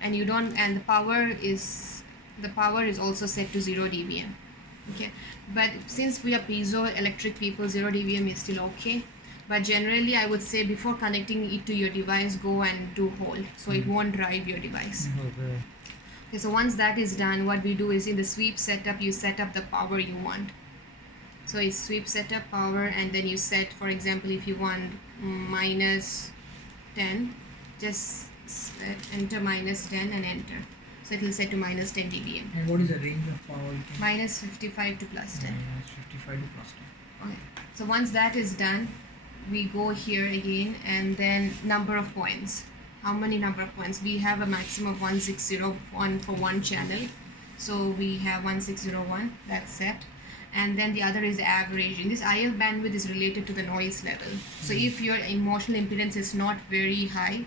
and you don't, and the power is also set to 0 dBm. Okay, but since we are piezoelectric people, 0 dBm is still okay. But generally I would say before connecting it to your device, go and do hold, so it won't drive your device. Okay. Okay, so once that is done, what we do is in the sweep setup, you set up the power you want. So it's sweep setup power, and then you set, for example, if you want minus 10, just enter minus 10 and enter. So it will set to minus 10 dBm. And what is the range of power? Minus 55 to plus 10. Minus 55 to plus 10. Okay, so once that is done, we go here again, and then number of points. How many number of points? We have a maximum of 1601 for one channel. So we have 1601, that's set. And then the other is averaging. This IF bandwidth is related to the noise level. So if your emotional impedance is not very high,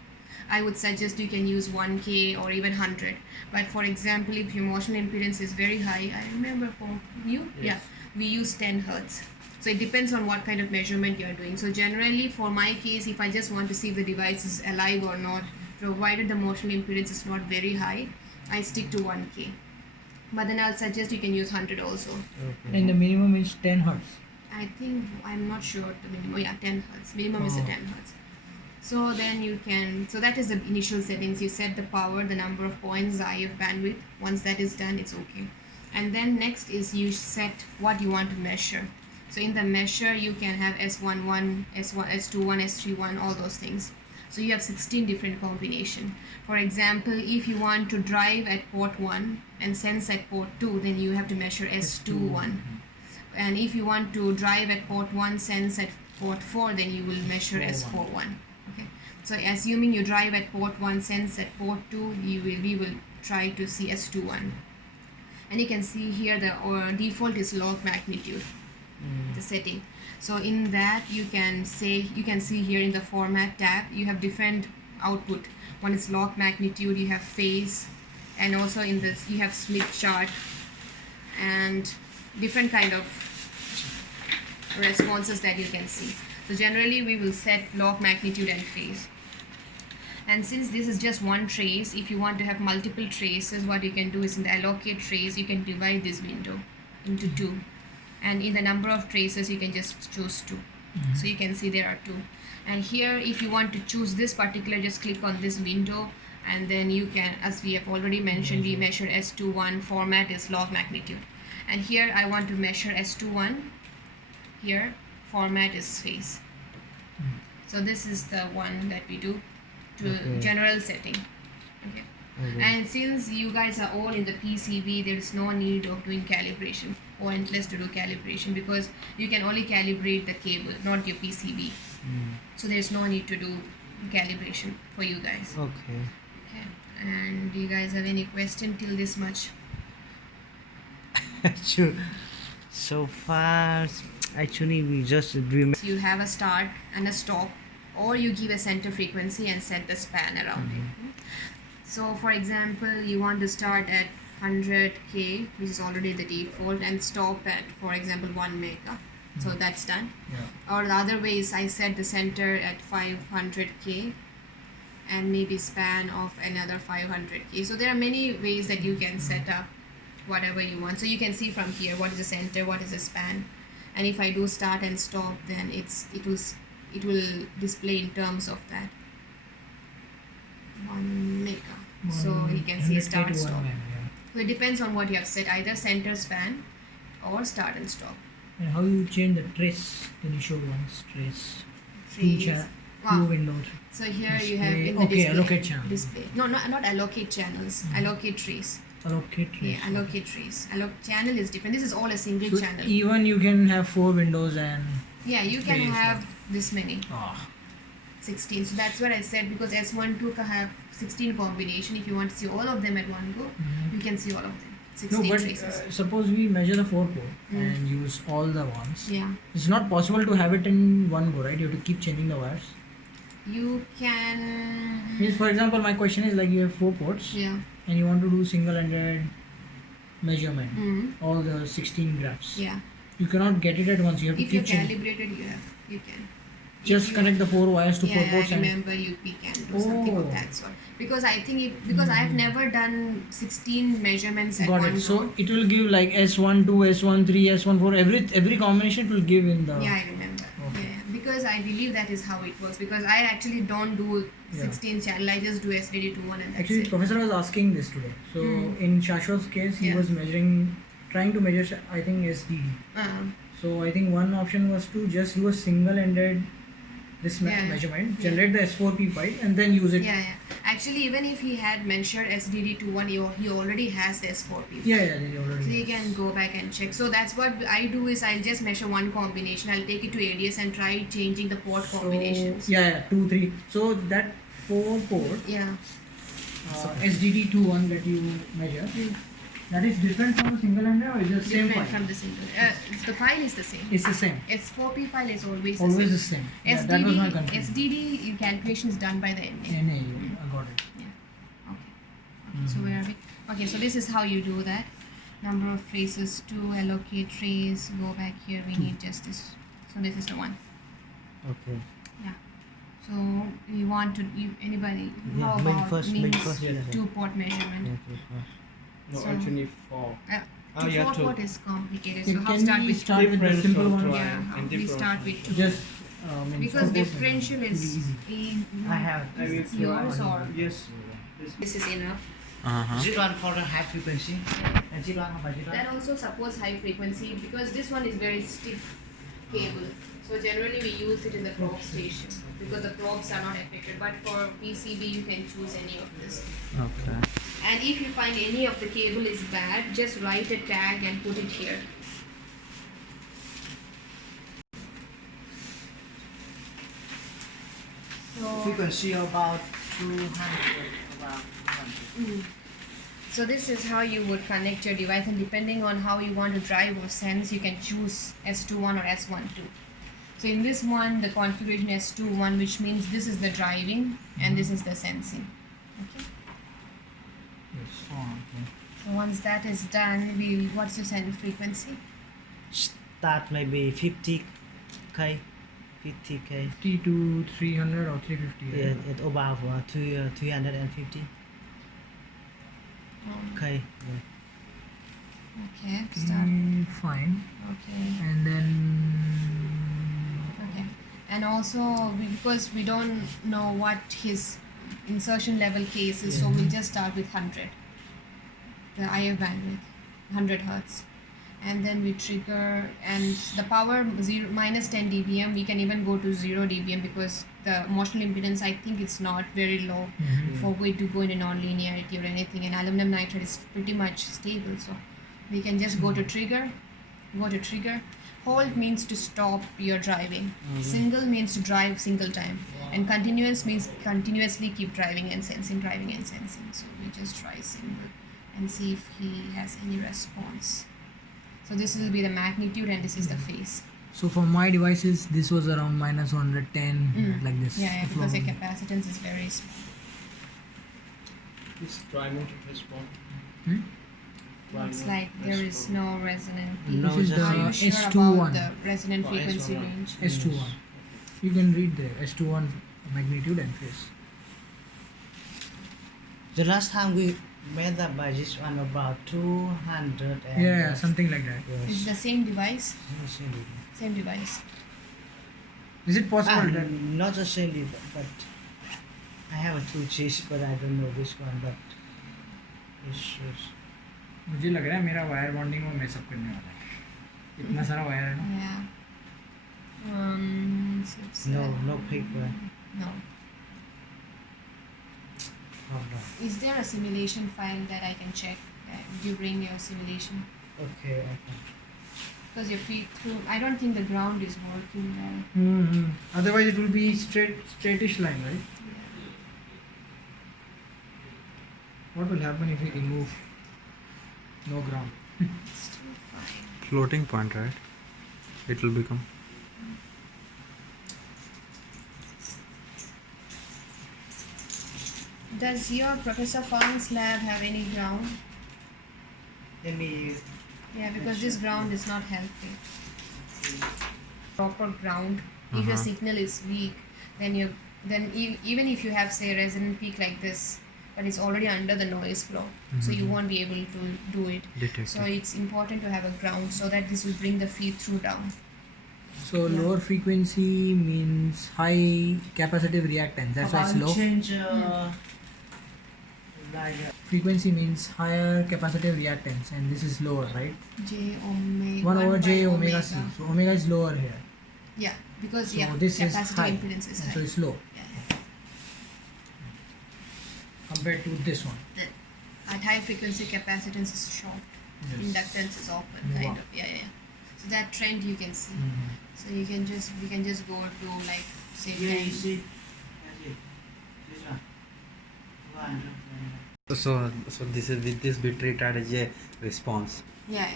I would suggest you can use 1K or even 100. But for example, if your emotional impedance is very high, I remember for you, Yes. yeah, we use 10 Hertz. So it depends on what kind of measurement you are doing. So generally for my case, if I just want to see if the device is alive or not, provided the emotional impedance is not very high, I stick to 1K. But then I'll suggest you can use 100 also. Okay. And the minimum is 10 hertz. I think, I'm not sure the minimum. Yeah, 10 Hertz. Minimum is a 10 Hertz. So then you can, so that is the initial settings. You set the power, the number of points, the IF bandwidth. Once that is done, it's okay. And then next is you set what you want to measure. So in the measure, you can have S11, S1, S21, S31, all those things. So you have 16 different combination. For example, if you want to drive at port 1 and sense at port 2, then you have to measure S21. And if you want to drive at port 1, sense at port 4, then you will measure S41. Okay. So assuming you drive at port 1, sense at port 2, we will try to see S21. And you can see here the default is log magnitude, the setting. So in that you can see here in the format tab, you have different output. One is log magnitude, you have phase, and also in this you have Smith chart and different kind of responses that you can see. So generally we will set log magnitude and phase. And since this is just one trace, if you want to have multiple traces, what you can do is in the allocate trace, you can divide this window into two. And in the number of traces, you can just choose two. So you can see there are two. And here, if you want to choose this particular, just click on this window, and then you can, as we have already mentioned, we measure S21, format is log magnitude. And here I want to measure S21, here format is phase. So this is the one that we do to general setting. Okay. And since you guys are all in the PCB, there is no need of doing calibration, pointless to do calibration, because you can only calibrate the cable, not your PCB. So there's no need to do calibration for you guys. Okay. Okay. And do you guys have any question till this much? Sure. So far, actually, You have a start and a stop, or you give a center frequency and set the span around it. So for example, you want to start at 100K, which is already the default, and stop at, for example, 1 mega. So that's done. Yeah. Or the other way is I set the center at 500K and maybe span of another 500K. So there are many ways that you can set up whatever you want. So you can see from here what is the center, what is the span, and if I do start and stop, then it will display in terms of that 1 mega. So you can see start, stop. So it depends on what you have set, either center, span, or start and stop. And how you change the trace? Can you show once trace? Trace. Two windows. So here you have in the Okay, display. allocate channel. Display. No, not allocate channels. Allocate trace. Allocate trace. Yeah, allocate trace. Channel is different. This is all a single So channel. even you can have 4 windows and. Yeah, you can trace have this many. 16. So that's what I said, because S12 can have 16 combination. If you want to see all of them at one go, you can see all of them. 16 No, but traces. suppose we measure the 4 port and use all the ones. Yeah. It's not possible to have it in one go, right? You have to keep changing the wires. You can. Means, for example, my question is like you have 4 ports Yeah. and you want to do single-handed measurement, all the 16 graphs. Yeah. You cannot get it at once. You have to If you're keep changing. calibrated, you can. Just you- connect the 4 wires to 4 yeah, ports I and remember you can do something of Oh. that sort. Because I think because I have never done 16 measurements at got one it. So go. it will give like S12, S13, S14, every combination it will give in the Yeah, I remember. Okay. Yeah, because I believe that is how it works. Because I actually don't do Yeah. 16 channel. I just do SDD21 and that's Actually, it. professor was asking this today. So in Shashwat's case, he Yeah. was trying to measure, I think, SDD. So I think one option was to just do a single-ended Yeah. measurement, Yeah. generate the S4P file, and then use it. Yeah. Actually, even if he had mentioned SDD21, he already has the S4P. Yeah, they already. So you can go back and check. So that's what I do is I'll just measure one combination. I'll take it to ADS and try changing the port combinations. So, yeah, 2, 3. So that 4 port Yeah. SDD21 that you measure, that is different from a single-ended or is it the same Different file? from the single. The file is the same. It's the same. S4P file is always Always the the same. same. Yeah, that was my confusion. SDD calculation is done by the NA. NA, I got it. Okay. So where are we? Okay, so this is how you do that. Number of traces, 2, allocate trace, go back here, we need just this. So this is the one. Okay. Yeah. So we want to, anybody, Yeah, how main about first, means main first. Yeah. 2 port measurement? No, So- actually 4. To yeah, 4 two. port is complicated. Can So how we start with start with the Difference simple of one? trial Yeah, and we difference start of- with 2. Just Because suppose differential is easy. I have. yours or Yes. this is enough. Z1 for the high frequency and Z1 how about That also supports high frequency because this one is very stiff cable. So generally we use it in the probe station because the probes are not affected. But for PCB you can choose any of this. Okay. And if you find any of the cable is bad, just write a tag and put it here. So, Frequency about 200 about 200. so this is how you would connect your device, and depending on how you want to drive or sense, you can choose S21 or S12. So in this one, the configuration S21, which means this is the driving and this is the sensing. Okay. So once that is done, what's your send frequency? Start maybe 50k. 50k. 50 to 300 or 350. Yeah, right? it's about 350k. Yeah. Okay, start. Fine. Okay. And then Okay. And also, because we don't know what his insertion level case is, so we'll just start with 100. The IF bandwidth, 100 hertz. And then we trigger, and the power minus 10 dBm, we can even go to 0 dBm because the emotional impedance, I think it's not very low for way to go into non-linearity or anything. And aluminum nitride is pretty much stable, so we can just go to trigger. Hold means to stop your driving. Single means to drive single time. And continuous means continuously keep driving and sensing. So we just try single and see if he has any response. So this will be the magnitude and this is the phase. so for my devices, this was around minus 110, like this. Yeah, the because the flow. capacitance is very small. This tri-motor response. Hmm? Looks like there is no resonant peak. No, This is just- Are the you sure S21. about the resonant Oh, frequency S21. range? S21. You can read there S21 magnitude and phase. The last time we made that by this one about 200 and Yeah, something like that. It's the same device? Same device. Same device. Is it possible that Not the same device, but I have a 2Gs, but I don't know which one, but it's मुझे लग रहा है मेरा wire bonding में mess up करने वाला है इतना सारा वायर है ना Yeah. Six, no paper. No. Hold on. Is there a simulation file that I can check during your simulation? Okay. Because your feet through, I don't think the ground is working well. otherwise it will be straightish line, right? What will happen if we remove no ground? Still fine. Floating point, right? It will become. Does your Professor Fang's lab have any ground? Let me. Yeah, because this ground is not healthy. Proper ground If your signal is weak, then even if you have say resonant peak like this, but it's already under the noise floor, so you won't be able to do it. Detect So it. it's important to have a ground so that this will bring the feed through down. So Yeah. lower frequency means high capacitive reactance. That's why it's low. Change like Frequency means higher capacitive reactance, and this is lower, right? J omega 1 over by j omega c. So omega is lower here. Yeah, because So this is capacitive high. impedance is high. So it's low Yeah. compared to this one. At high frequency, capacitance is short, inductance is open, kind Wow. of. Yeah. So that trend you can see. Mhm. So we can just go to like say yeah, 10. you see. This one. So this is with this bit rate as a response. Yeah.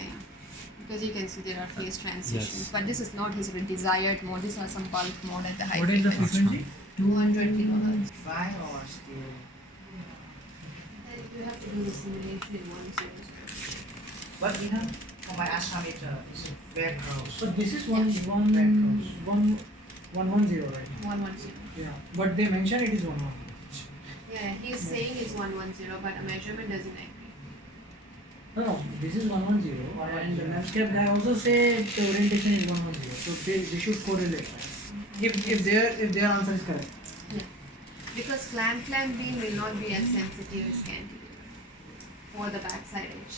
Because you can see there are phase transitions, Yes. but this is not his desired mode. These are some bulk mode at the high What is the frequency. frequency? 200 kilohertz. 5 or still? And you have to do the simulation in 100. But you know, for my astrometer, it's very close. So this is Yeah. 110, right? 110. Yeah. But they mention it is 11. Yeah, he is saying it's 110, but a measurement doesn't agree. No, this is 110. And the landscape guy also said the orientation is 110. So they should correlate, right? If their answer is correct. Yeah. Because clamp beam will not be as sensitive as cantilever for the backside edge.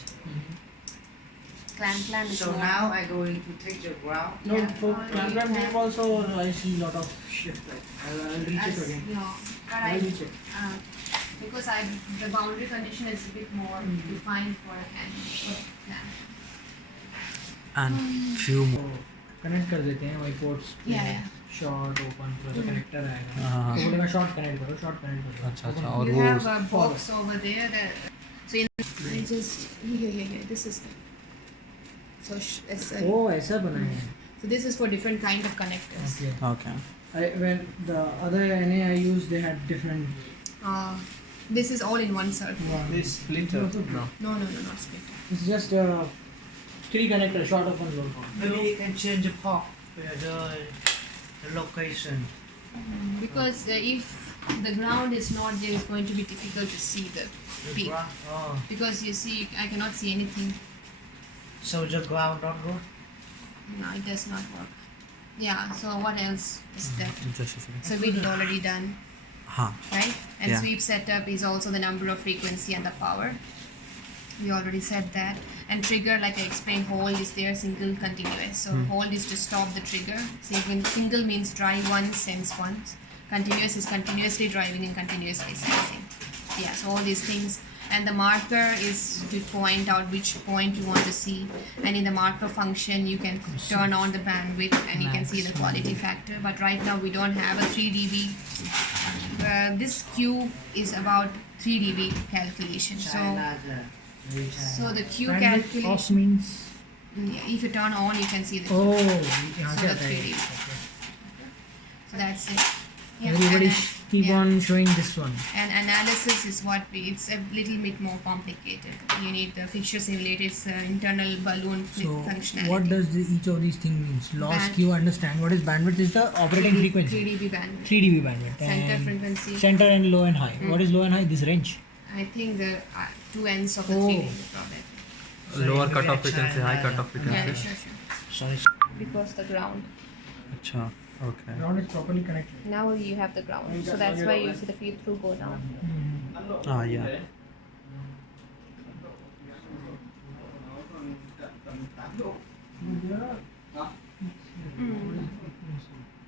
Clamp is So more. now I going to take the ground. No, Yeah. for Oh, clamp you beam have- also I see lot of shift. Like I'll recheck As- again. No, but I'll recheck. because the boundary condition is a bit more defined for a cantilever clamp. And few तो more. Connect कर देते हैं वही ports Yeah. Short open थोड़ा सा connector आएगा हाँ। तो बोलेगा शॉर्ट कनेक्ट करो शॉर्ट कनेक्ट करो अच्छा, Open अच्छा, करो। और You वो have a box over there that so I just here this is the so it's ओ ऐसा बनाया है so this is for different kind of connectors. okay Okay. when the other NA I used they had different This is all in one circle. This splitter. no No, not splitter. it's just 3 connector short open low power Maybe you can change the port, the location. Because if the ground is not there, it's going to be difficult to see the The peak. ground. Oh, Because you see, I cannot see anything. so the ground not good. No, it does not work. Yeah. So what else is there? Just a second. So we did already done, Huh. right? And Yeah. sweep setup is also the number of frequency and the power. We already said that. And trigger, like I explained, hold is there, single continuous. So hold is to stop the trigger. Single means drive once, sense once. Continuous is continuously driving and continuously sensing. Yeah, so all these things. And the marker is to point out which point you want to see. And in the marker function, you can turn on the bandwidth and you can see the quality factor. But right now, we don't have a 3 dB. This Q is about 3 dB calculation. China, So the Q bandwidth off calculation, means if you turn on, you can see the Q. oh यहाँ So से the आता है 3D. Okay. So that's it. Yeah, Everybody keep yeah. on showing this one. And analysis is it's a little bit more complicated. You need the fixture simulated internal balloon So functionality. what does each of these things means? Loss Band- Q understand. What is bandwidth is the operating 3 frequency. dB bandwidth. 3 dB bandwidth. Center And frequency. center and low and high. What is low and high? This range. I think the two ends of the Oh. 3 dB product. Lower cutoff frequency, high cutoff Yeah, frequency. sure. Sorry. Because the ground. अच्छा. Okay. Ground is properly connected. Now you have the ground. So that's why you see the feed through go down. Ah, yeah.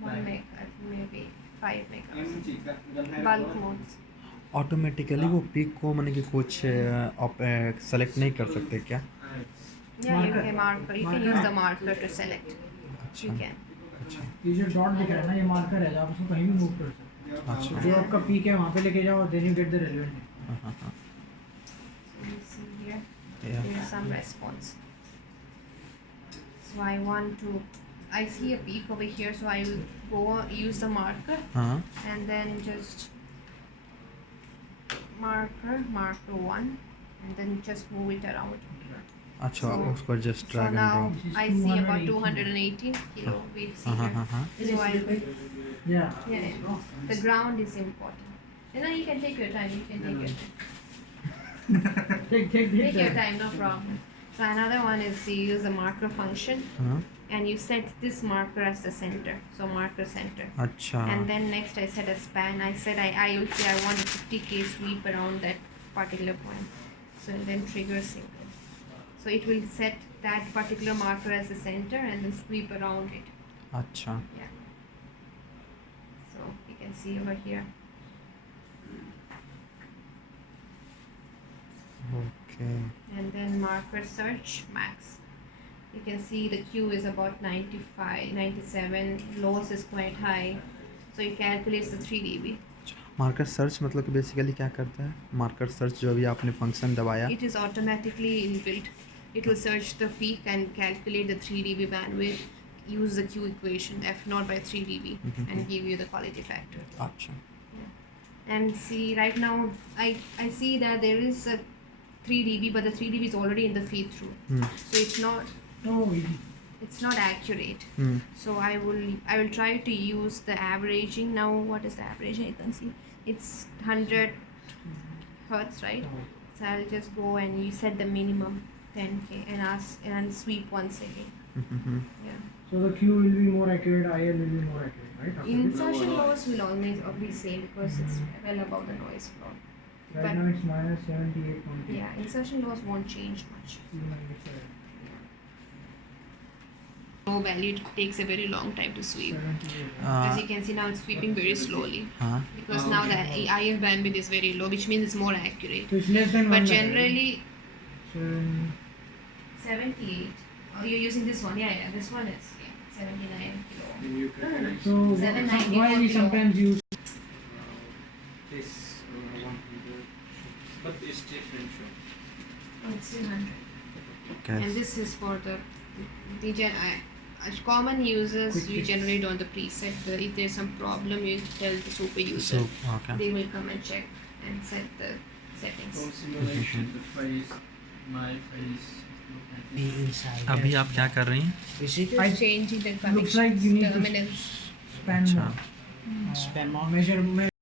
One meg, I think maybe 5 meg or something. Bulk modes. Automatically वो peak को मैंने कि कुछ select नहीं कर सकते क्या? Yeah, you can marker. You can use the marker to select. You can. ये जो डॉट दिख रहा है ना ये मार्कर है आप उसको कहीं भी मूव कर सकते हो अच्छा. जो आपका पीक है वहाँ पे लेके जाओ then you get the relevant. हाँ. So you see here, Yeah. there is some response. So I want to, I see a peak over here, so I will go use the marker हाँ. and then just marker 1 and then just move it around. अच्छा So- उसको just So drag and now drop. This is I see about 218 218 kilo weight see हाँ here. हाँ. So I Yeah. yeah, the ground is important. You know, you can take your time. You can take your time. Take Take your that. time, no problem. So another one is you use the marker function हाँ. and you set this marker as the center. So marker center. अच्छा. And then next I set a span. I said I would say I want a 50k sweep around that particular point. So and then trigger single. So it will set that particular marker as the center and then sweep around it. अच्छा. Yeah. So you can see over here. Okay. And then marker search max. You can see the Q is about 95, 97, loss is quite high. So it calculates the 3 dB. Marker search मतलब कि basically क्या करता है? Marker search जो अभी आपने function दबाया. It is automatically inbuilt. It will search the peak and calculate the 3 dB bandwidth, use the Q equation F naught by 3 dB and give you the quality factor. अच्छा. And see right now I see that there is a 3 dB but the 3 dB is already in the feed through. So it's not accurate. So I will try to use the averaging. Now what is the averaging? You can see it's 100 hertz, right? So I'll just go and you set the minimum 10k and ask and sweep once again. Yeah. So the Q will be more accurate, IL will be more accurate, right? After this? Insertion loss will always be same because it's well above the noise floor. Right but- now it's minus 78.8. Yeah, insertion loss won't change much. Low value it takes a very long time to sweep. 78. As you can see now it's sweeping very slowly हाँ. because now the IF bandwidth is very low, which means it's more accurate. So it's less than But 1 generally So 78. Oh, you're using this one? Yeah. This one is 79 kilo. Then you No, no, no. can So 794 why we kilo. sometimes use this 100, but it's different from. Oh, it's 200. Okay. And this is for the common users. Quick You fix. generally don't the preset. If there's some problem, you tell the super user. So okay. They will come and check and set the settings. For simulation, the phase, my phase. Be inside. अभी आप क्या कर रही हैं? You see I- this? Changing the looks like you need to terminals. span अच्छा. more. Span more. Measure